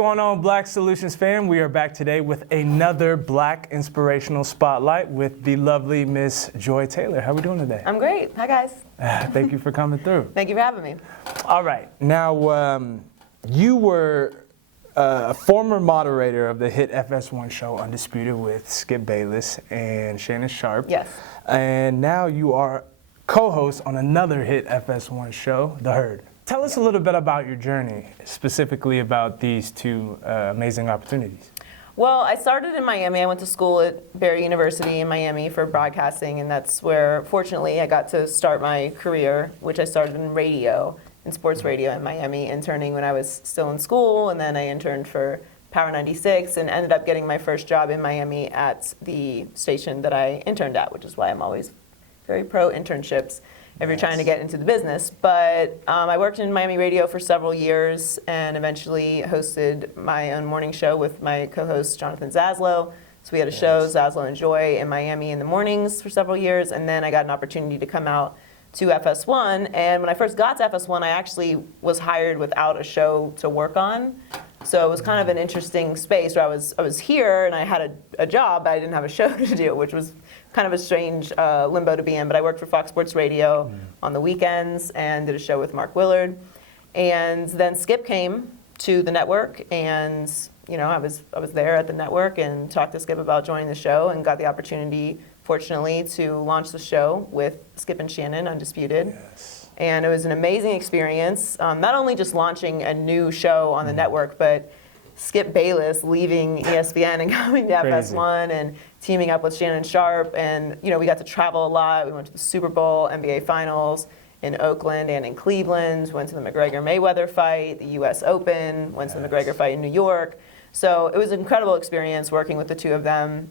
going on, Black Soulutions fam? We are back today with another Black Inspirational Spotlight with the lovely Miss Joy Taylor. How are we doing today? I'm great. Hi, guys. Thank you for coming through. Thank you for having me. All right. Now, you were a former moderator of the hit FS1 show Undisputed with Skip Bayless and Shannon Sharp. Yes. And now you are co-host on another hit FS1 show, The Herd. Tell us a little bit about your journey, specifically about these two amazing opportunities. Well, I started in Miami. I went to school at Barry University in Miami for broadcasting, and that's where, fortunately, I got to start my career, which I started in radio, in sports radio in Miami, interning when I was still in school, and then I interned for Power 96 and ended up getting my first job in Miami at the station that I interned at, which is why I'm always very pro internships if you're trying to get into the business. But I worked in Miami radio for several years and eventually hosted my own morning show with my co-host Jonathan Zaslow. So we had a show, Zaslow and Joy, in Miami in the mornings for several years, and then I got an opportunity to come out to FS1. And when I first got to FS1, I actually was hired without a show to work on. So it was kind of an interesting space where I was here and I had a job, but I didn't have a show to do, which was kind of a strange limbo to be in. But I worked for Fox Sports Radio on the weekends and did a show with Mark Willard. And then Skip came to the network, and I was there at the network and talked to Skip about joining the show and got the opportunity, fortunately, to launch the show with Skip and Shannon, Undisputed. Yes. And it was an amazing experience, not only just launching a new show on the network, but Skip Bayless leaving ESPN and coming to FS1 and teaming up with Shannon Sharp. And we got to travel a lot. We went to the Super Bowl, NBA Finals in Oakland and in Cleveland. Went to the McGregor-Mayweather fight, the US Open, went to the McGregor fight in New York. So it was an incredible experience working with the two of them,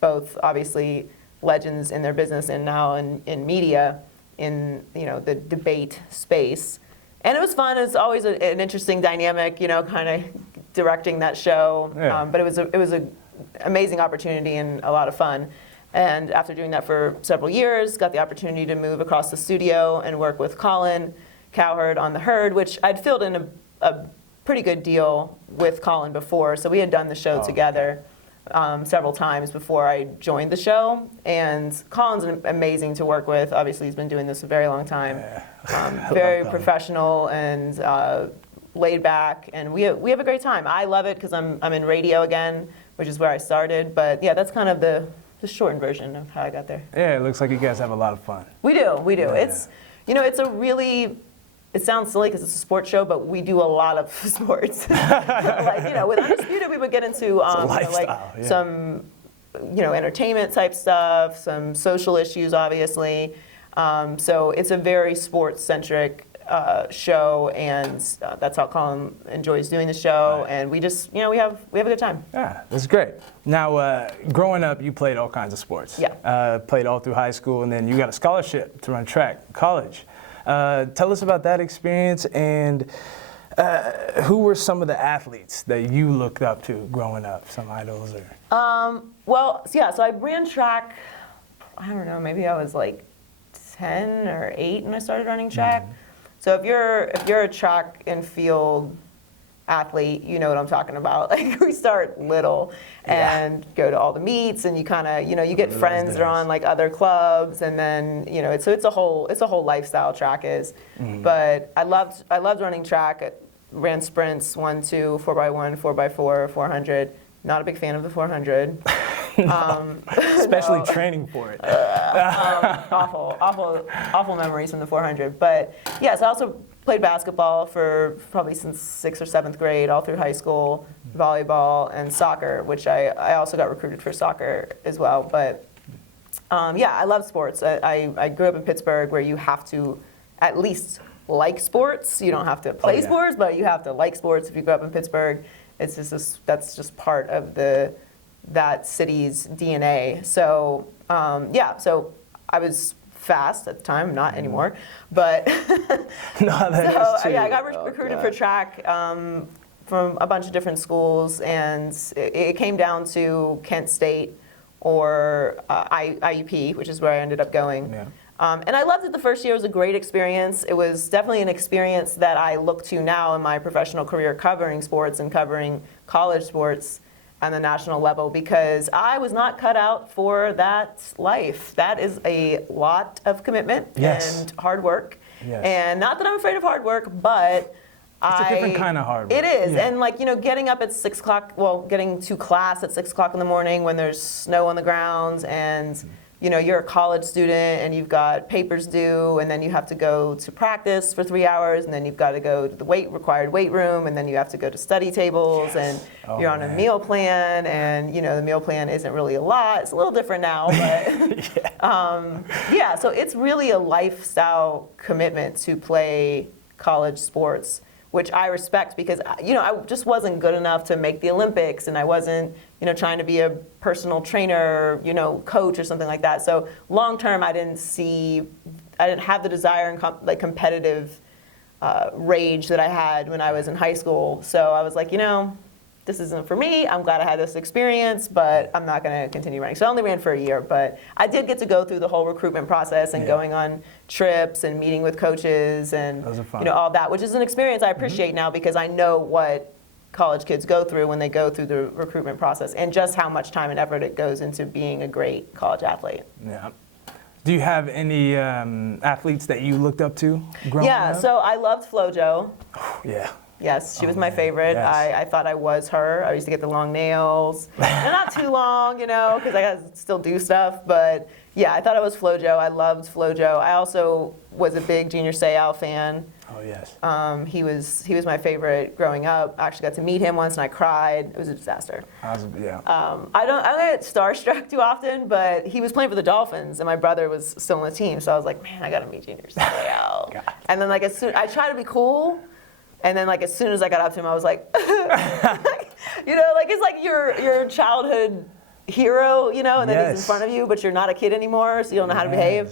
both obviously legends in their business and now in media, in the debate space. And it was fun. It was always an interesting dynamic, kind of directing that show. Yeah. But it was an amazing opportunity and a lot of fun. And after doing that for several years, got the opportunity to move across the studio and work with Colin Cowherd on The Herd, which I'd filled in a pretty good deal with Colin before. So we had done the show together several times before I joined the show. And Colin's amazing to work with. Obviously, he's been doing this a very long time. Yeah. Very professional and laid back, and we have a great time. I love it because I'm in radio again, which is where I started. But yeah, that's kind of the shortened version of how I got there. Yeah, it looks like you guys have a lot of fun. We do. Yeah. It's it's a really. It sounds silly because it's a sports show, but we do a lot of sports. With Undisputed, we would get into some entertainment type stuff, some social issues, obviously. So it's a very sports centric show, and that's how Colin enjoys doing the show. Right. And we just we have a good time. Yeah, that's great. Now, growing up, you played all kinds of sports. Yeah. Played all through high school, and then you got a scholarship to run track in college. Tell us about that experience, and who were some of the athletes that you looked up to growing up, some idols or? So I ran track, I don't know, maybe I was like 10 or 8 when I started running track. Mm-hmm. So if you're a track and field athlete, you know what I'm talking about. Like, we start little and go to all the meets, and you kind of you get friends that are on like other clubs, and then it's a whole lifestyle, track is. Mm-hmm. But I loved running track. I ran sprints, 1, 2, 4x1, 4x4, 400. Not a big fan of the 400. Especially training for it. Awful memories from the 400. But yes, I also played basketball for probably since 6th or 7th grade, all through high school, volleyball and soccer, which I also got recruited for soccer as well. But I love sports. I grew up in Pittsburgh, where you have to at least like sports. You don't have to play sports, but you have to like sports if you grew up in Pittsburgh. It's just that's just part of that city's DNA. So so I was fast at the time, not anymore, but I got recruited for track from a bunch of different schools, and it came down to Kent State or IUP, which is where I ended up going. Yeah. And I loved it the first year. It was a great experience. It was definitely an experience that I look to now in my professional career covering sports and covering college sports on the national level, because I was not cut out for that life. That is a lot of commitment and hard work. Yes. And not that I'm afraid of hard work, but it's a different kind of hard work. It is. Yeah. And like, getting up at 6 o'clock, getting to class at 6 o'clock in the morning when there's snow on the grounds, and you're a college student and you've got papers due, and then you have to go to practice for 3 hours, and then you've got to go to the required weight room, and then you have to go to study tables, and you're on a meal plan, and the meal plan isn't really a lot. It's a little different now, but so it's really a lifestyle commitment to play college sports, which I respect, because I just wasn't good enough to make the Olympics, and I wasn't trying to be a personal trainer, coach or something like that. So long term, I didn't have the desire and competitive rage that I had when I was in high school. So I was like, this isn't for me. I'm glad I had this experience, but I'm not going to continue running. So I only ran for a year, but I did get to go through the whole recruitment process and going on trips and meeting with coaches and all that, which is an experience I appreciate now, because I know what college kids go through when they go through the recruitment process, and just how much time and effort it goes into being a great college athlete. Yeah. Do you have any athletes that you looked up to growing up? Yeah, so I loved FloJo. Yeah. Yes, she was my favorite. Yes. I thought I was her. I used to get the long nails. They're not too long, because I got to still do stuff. But yeah, I thought I was FloJo. I loved FloJo. I also was a big Junior Seau fan. Oh, yes. He was my favorite growing up. I actually got to meet him once, and I cried. It was a disaster. I don't get starstruck too often, but he was playing for the Dolphins, and my brother was still on the team. So I was like, man, I got to meet Junior Seau. And then I tried to be cool. And then, as soon as I got up to him, I was like, it's like your childhood hero, and then he's in front of you, but you're not a kid anymore, so you don't know how to behave.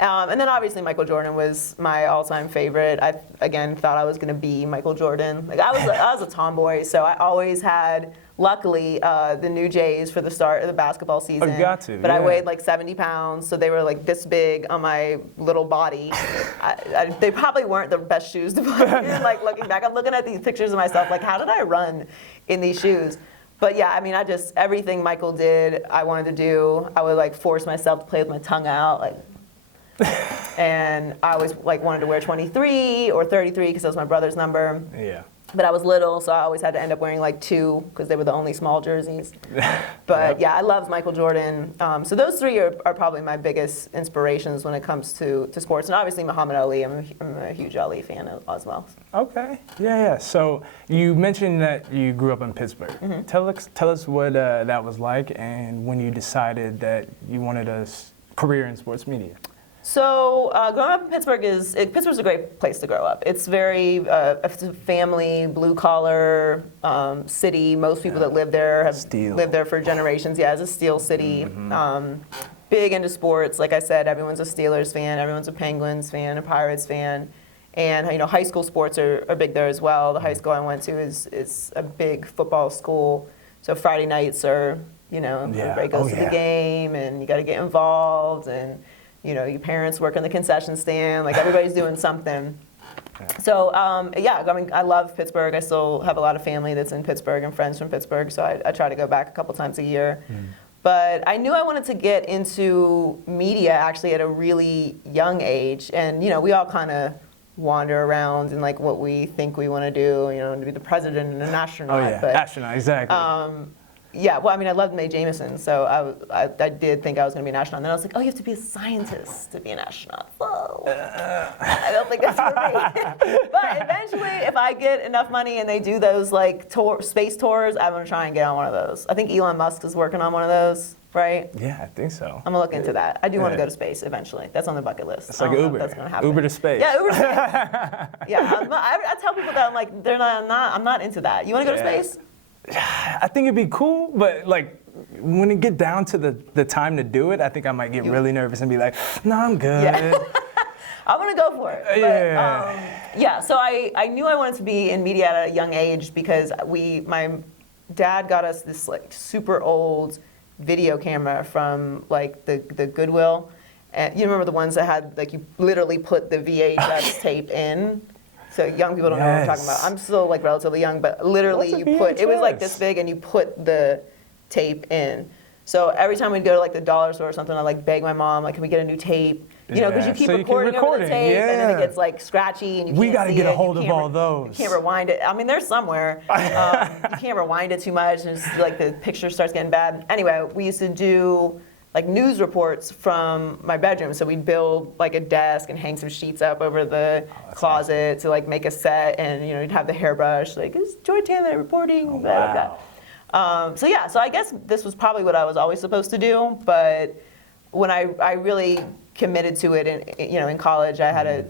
And then obviously Michael Jordan was my all-time favorite. I again thought I was going to be Michael Jordan. I was a tomboy, so I always had, luckily, the New Jays for the start of the basketball season. Oh, you got to. But I weighed 70 pounds, so they were this big on my little body. They probably weren't the best shoes to put in. Looking back, I'm looking at these pictures of myself, how did I run in these shoes? But yeah, I just everything Michael did, I wanted to do. I would force myself to play with my tongue out, and I always wanted to wear 23 or 33 because that was my brother's number. Yeah. But I was little, so I always had to end up wearing 2 because they were the only small jerseys. But yeah, I loved Michael Jordan. So those 3 are probably my biggest inspirations when it comes to sports. And obviously Muhammad Ali. I'm a huge Ali fan as well. Okay. Yeah. So you mentioned that you grew up in Pittsburgh. Mm-hmm. Tell us what that was like, and when you decided that you wanted a career in sports media. So growing up in Pittsburgh's a great place to grow up. It's it's a family, blue-collar city. Most people that live there have lived there for generations. Yeah, it's a steel city. Mm-hmm. Big into sports. Like I said, everyone's a Steelers fan. Everyone's a Penguins fan, a Pirates fan. And high school sports are big there as well. The high school I went to is a big football school. So Friday nights are, everybody goes to the game, and you got to get involved, and your parents work in the concession stand, everybody's doing something. So, I love Pittsburgh. I still have a lot of family that's in Pittsburgh and friends from Pittsburgh, so I try to go back a couple times a year. Mm. But I knew I wanted to get into media actually at a really young age. And, we all kind of wander around in what we think we want to do, to be the president and an astronaut. Oh, yeah, astronaut, exactly. Yeah, well, I loved Mae Jemison, so I did think I was going to be an astronaut. And then I was like, oh, you have to be a scientist to be an astronaut. Whoa. I don't think that's for me. But eventually, if I get enough money and they do those space tours, I'm going to try and get on one of those. I think Elon Musk is working on one of those, right? Yeah, I think so. I'm going to look into that. I do want to go to space eventually. That's on the bucket list. It's like Uber. That's going to happen. Uber to space. Yeah, Uber to space. Yeah, I tell people that I'm not into that. You want to go to space? I think it'd be cool, but when it get down to the time to do it, I think I might get really nervous and be like, no, I'm good. Yeah. I'm gonna go for it. But, so I knew I wanted to be in media at a young age because my dad got us this super old video camera from the Goodwill. And you remember the ones that had, like, you literally put the VHS tape in? So young people don't know what I'm talking about. I'm still, like, relatively young, but literally you put, it was like this big, and you put the tape in. So every time we'd go to, like, the dollar store or something, I'd, like, beg my mom, like, can we get a new tape? You know, because you keep recording over the tape, and then it gets, like, scratchy, and you can't We got to see get a it. hold of all those. You can't rewind it. I mean, there's somewhere. You can't rewind it too much, and it's, like, the picture starts getting bad. Anyway, we used to do, like, news reports from my bedroom. So we'd build, like, a desk and hang some sheets up over the closet to, like, make a set, and, you know, you'd have the hairbrush, like, it's Joy Taylor reporting, blah, blah, blah. So yeah, so I guess this was probably what I was always supposed to do, but when I really committed to it in college, I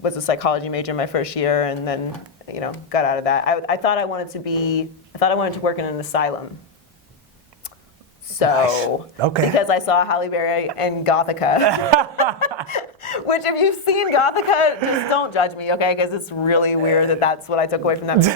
was a psychology major my first year, and then, you know, got out of that. I thought I wanted to work in an asylum. So, nice. Okay. Because I saw Halle Berry in Gothica, which if you've seen Gothica, just don't judge me, okay? Because it's really weird that that's what I took away from that movie.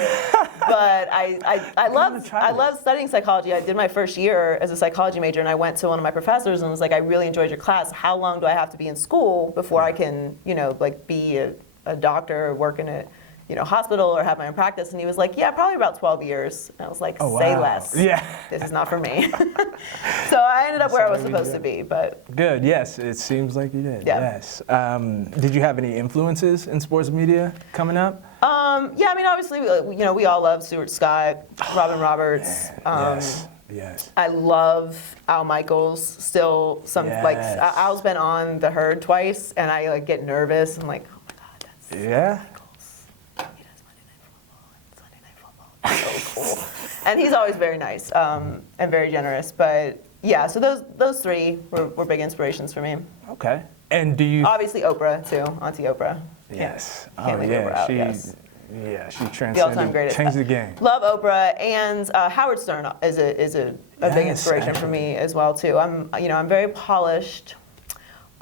But I love studying psychology. I did my first year as a psychology major, and I went to one of my professors and was like, I really enjoyed your class. How long do I have to be in school before I can, you know, like, be a doctor or work in a, you know, hospital or have my own practice? And he was like, yeah, probably about 12 years. And I was like, say less. Yeah. This is not for me. So I ended up where I was supposed to be, but. Good, yes, it seems like you did, yeah. Yes. Did you have any influences in sports media coming up? Yeah, I mean, obviously, you know, we all love Stuart Scott, Robin Roberts. Yes. I love Al Michaels. Still, like, Al's been on The Herd twice, and I, like, get nervous. I'm like, oh my God, that's Michaels. He does Monday Night Football. So cool. And he's always very nice and very generous. But yeah, so those three were big inspirations for me. Okay. And do you? Obviously, Oprah too, Auntie Oprah. Yes. Can't leave Oprah out, yes. She The all-time greatest. changed the game. Love Oprah, and Howard Stern is a big inspiration for me as well too. I'm very polished,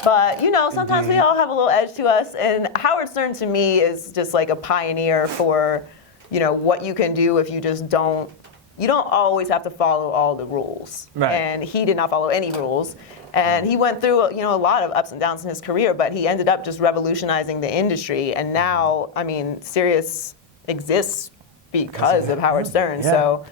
but you know, sometimes we all have a little edge to us, and Howard Stern to me is just like a pioneer for, you know, what you can do if you just don't. You don't always have to follow all the rules, right. And he did not follow any rules. And he went through, you know, a lot of ups and downs in his career, but he ended up just revolutionizing the industry. And now, I mean, Sirius exists because of Howard Stern. Yeah. So,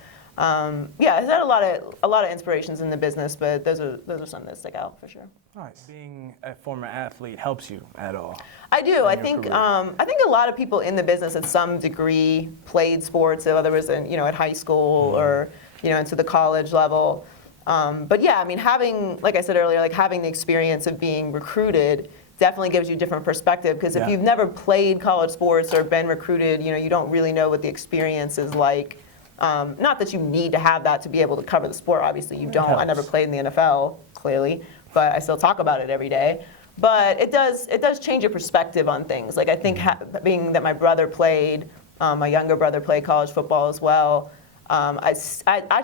yeah, he's had a lot of inspirations in the business, but those are some that stick out for sure. Nice. Being a former athlete helps you at all? I do. I think a lot of people in the business at some degree played sports, whether it was at high school or into the college level. But yeah, I mean, like I said earlier, like having the experience of being recruited definitely gives you a different perspective, because if you've never played college sports or been recruited, you don't really know what the experience is like. Not that you need to have that to be able to cover the sport. Obviously, you don't. I never played in the NFL, clearly, but I still talk about it every day. But it does change your perspective on things. Like I think being that my brother played, my younger brother played college football as well. I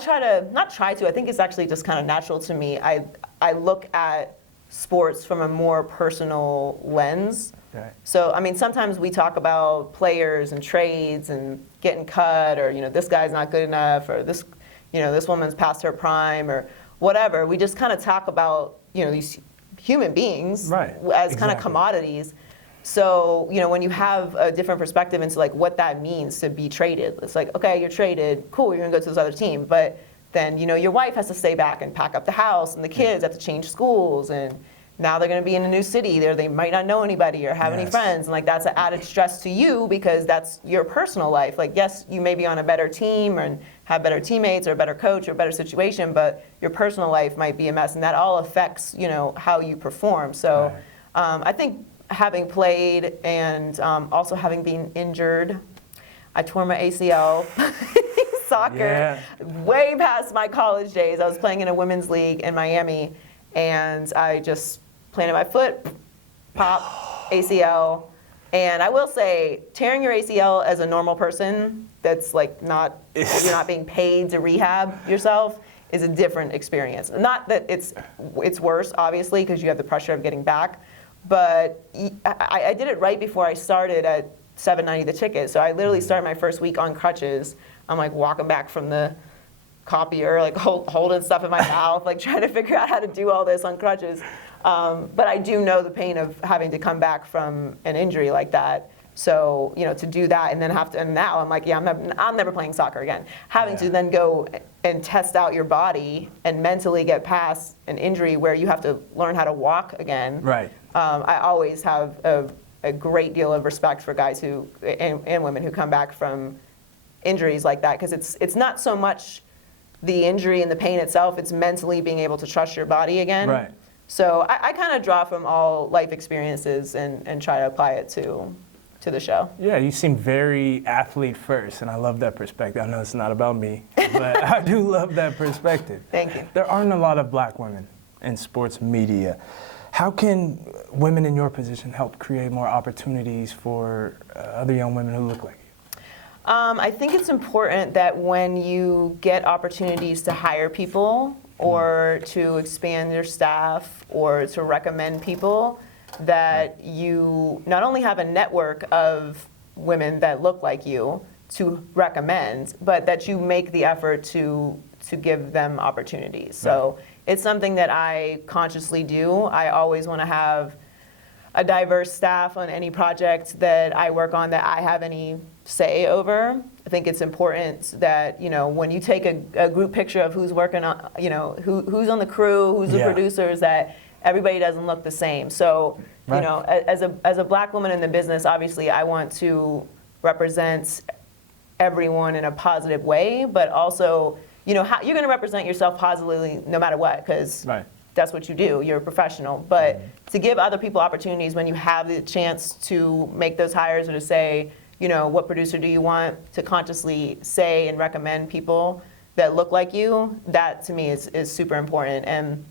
try to, not try to, I think it's actually just kind of natural to me. I look at sports from a more personal lens. Right. So, I mean, sometimes we talk about players and trades and getting cut, or, this guy's not good enough, or this woman's past her prime, or whatever. We just kind of talk about, these human beings as kind of commodities. So, when you have a different perspective into like what that means to be traded, it's like, okay, you're traded, cool, you're gonna go to this other team, but then, your wife has to stay back and pack up the house, and the kids have to change schools, and now they're gonna be in a new city, they might not know anybody or have any friends, and like that's an added stress to you, because that's your personal life. Like, yes, you may be on a better team and have better teammates or a better coach or a better situation, but your personal life might be a mess, and that all affects, how you perform. So I think having played and also having been injured, I tore my ACL soccer way past my college days. I was playing in a women's league in Miami, and I just planted my foot, pop, ACL. And I will say, tearing your ACL as a normal person that's like you're not being paid to rehab yourself, is a different experience. Not that it's worse, obviously, because you have the pressure of getting back, but I did it right before I started at $7.90 the ticket. So I literally started my first week on crutches. I'm like walking back from the copier, like holding stuff in my mouth, like trying to figure out how to do all this on crutches. But I do know the pain of having to come back from an injury like that. So, to do that and then and now I'm like, yeah, I'm never playing soccer again. Having to then go and test out your body and mentally get past an injury where you have to learn how to walk again. Right. I always have a great deal of respect for guys and women who come back from injuries like that, because it's not so much the injury and the pain itself, it's mentally being able to trust your body again. Right. So I kind of draw from all life experiences and try to apply it to the show. Yeah, you seem very athlete first, and I love that perspective. I know it's not about me, but I do love that perspective. Thank you. There aren't a lot of black women in sports media. How can women in your position help create more opportunities for other young women who look like you? I think it's important that when you get opportunities to hire people or to expand your staff or to recommend people, that you not only have a network of women that look like you to recommend, but that you make the effort to give them opportunities. So it's something that I consciously do. I always want to have a diverse staff on any project that I work on that I have any say over. I think it's important that, when you take a group picture of who's working on, who's on the crew, who's the producers, that everybody doesn't look the same. So, as a black woman in the business, obviously I want to represent everyone in a positive way, but also, how, you're going to represent yourself positively no matter what, because that's what you do. You're a professional. But to give other people opportunities when you have the chance to make those hires or to say, what producer do you want, to consciously say and recommend people that look like you, that to me is super important. And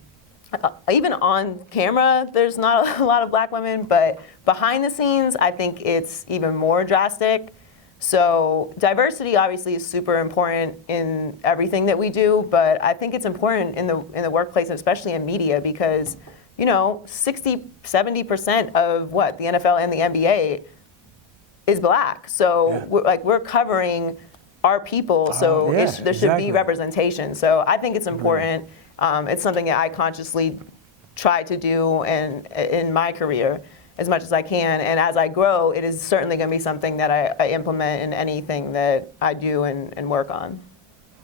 even on camera, there's not a lot of black women, but behind the scenes, I think it's even more drastic. So diversity obviously is super important in everything that we do, but I think it's important in the workplace, especially in media, because 60-70% of the NFL and the NBA is black. So we're covering our people, so there should be representation. So I think it's important. It's something that I consciously try to do in my career as much as I can. And as I grow, it is certainly going to be something that I implement in anything that I do and work on.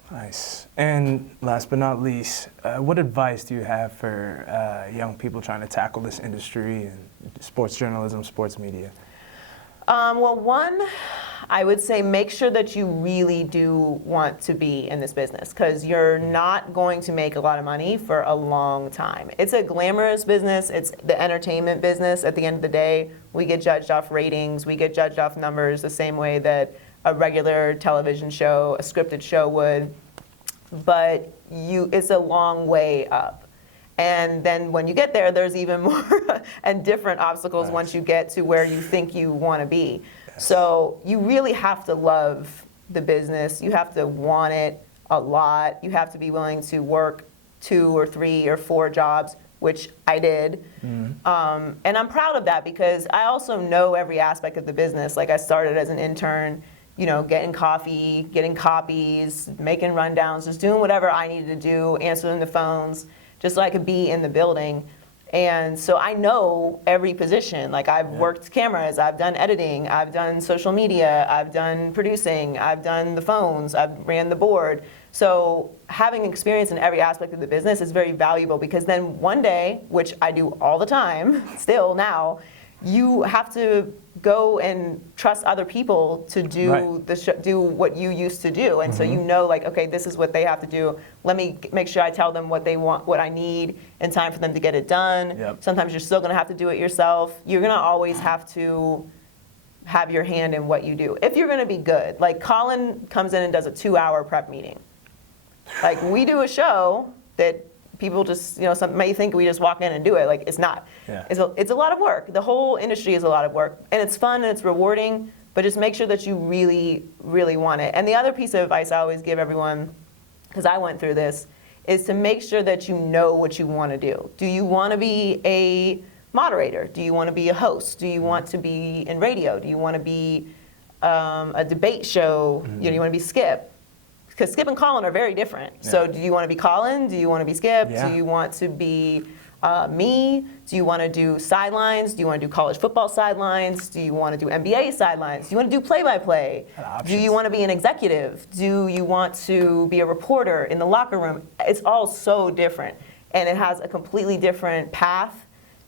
Nice. And last but not least, what advice do you have for young people trying to tackle this industry and sports journalism, sports media? Well, one, I would say make sure that you really do want to be in this business, because you're not going to make a lot of money for a long time. It's a glamorous business. It's the entertainment business. At the end of the day, we get judged off ratings. We get judged off numbers the same way that a regular television show, a scripted show would. But it's a long way up. And then when you get there, there's even more and different obstacles once you get to where you think you want to be. So you really have to love the business. You have to want it a lot. You have to be willing to work 2 or 3 or 4 jobs, which I did. And I'm proud of that, because I also know every aspect of the business. Like, I started as an intern, getting coffee, getting copies, making rundowns, just doing whatever I needed to do, answering the phones, just so I could be in the building. And so I know every position. Like, I've worked cameras, I've done editing, I've done social media, I've done producing, I've done the phones, I've ran the board. So having experience in every aspect of the business is very valuable, because then one day, which I do all the time, still now, you have to go and trust other people to do do what you used to do. And so like, okay, this is what they have to do. Let me make sure I tell them what they want, what I need in time for them to get it done. Sometimes you're still going to have to do it yourself. You're going to always have to have your hand in what you do if you're going to be good. Like, Colin comes in and does a 2-hour prep meeting. Like, we do a show that people just, some may think we just walk in and do it. Like, it's not. It's a lot of work. The whole industry is a lot of work. And it's fun and it's rewarding, but just make sure that you really, really want it. And the other piece of advice I always give everyone, because I went through this, is to make sure that you know what you want to do. Do you want to be a moderator? Do you want to be a host? Do you want to be in radio? Do you want to be a debate show? Do you want to be Skip? Because Skip and Colin are very different. So do you want to be Colin? Do you want to be Skip? Do you want to be me? Do you want to do sidelines? Do you want to do college football sidelines? Do you want to do NBA sidelines? Do you want to do play-by-play? Do you want to be an executive? Do you want to be a reporter in the locker room? It's all so different, and it has a completely different path,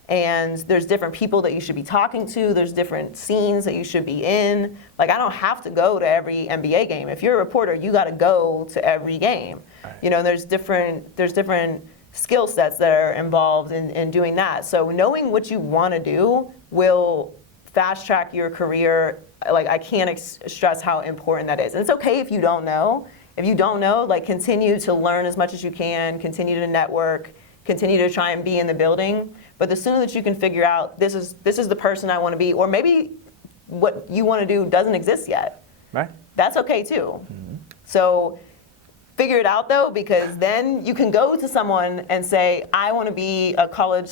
and there's different people that you should be talking to. There's different scenes that you should be in. Like, I don't have to go to every NBA game. If you're a reporter, you got to go to every game. Right. You know, there's different skill sets that are involved in doing that. So knowing what you want to do will fast track your career. Like, I can't stress how important that is. And it's okay if you don't know. If you don't know, like, continue to learn as much as you can, continue to network, continue to try and be in the building. But the sooner that you can figure out, this is the person I want to be, or maybe what you want to do doesn't exist yet. Right. That's okay too. Mm-hmm. So figure it out though, because then you can go to someone and say, I want to be a college,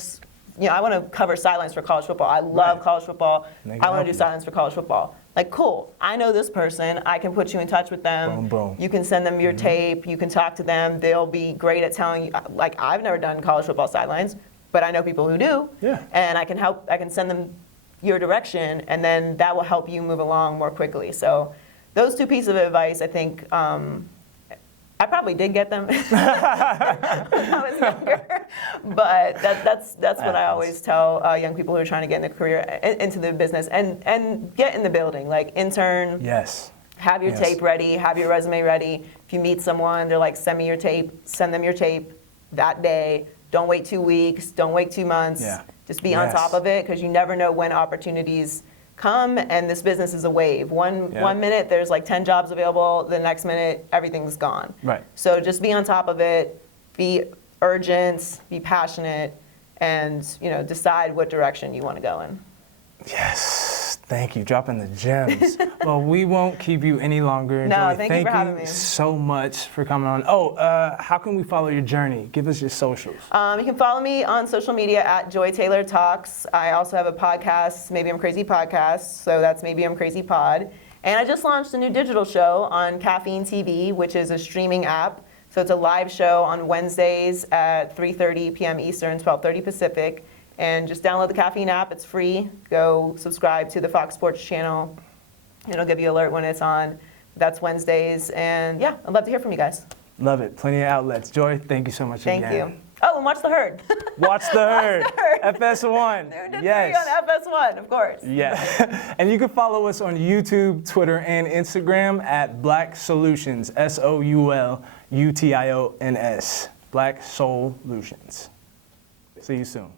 I want to cover sidelines for college football. I love college football. I want to do sidelines for college football. Like, cool, I know this person. I can put you in touch with them. Boom, boom. You can send them your tape. You can talk to them. They'll be great at telling you. Like, I've never done college football sidelines, but I know people who do. Yeah. And I can send them your direction, and then that will help you move along more quickly. So those two pieces of advice, I think, I probably did get them when I was younger, but that's what I always tell young people who are trying to get in the career, into the business, and get in the building, like intern. Yes. Have your tape ready, have your resume ready. If you meet someone, they're like, send me your tape, send them your tape that day. Don't wait 2 weeks, don't wait 2 months. Yeah. Just be on top of it, because you never know when opportunities come, and this business is a wave. One minute there's like 10 jobs available, the next minute everything's gone. Right. So just be on top of it, be urgent, be passionate, and decide what direction you want to go in. Yes, thank you, dropping the gems. Well, we won't keep you any longer. No, thank you for having me. So much for coming on. Oh, how can we follow your journey? Give us your socials. You can follow me on social media at Joy Taylor Talks. I also have a podcast, Maybe I'm Crazy Podcast, so that's Maybe I'm Crazy Pod. And I just launched a new digital show on Caffeine TV, which is a streaming app. So it's a live show on Wednesdays at 3:30 p.m. Eastern, 12:30 Pacific. And just download the Caffeine app. It's free. Go subscribe to the Fox Sports channel. It'll give you an alert when it's on. That's Wednesdays. And yeah, I'd love to hear from you guys. Love it. Plenty of outlets. Joy, thank you so much again. Thank you. Oh, and watch The Herd. Watch The Herd. FS1. Yes. On FS1, of course. Yeah. And you can follow us on YouTube, Twitter, and Instagram at Black Soulutions. SOULUTIONS. Black Soulutions. See you soon.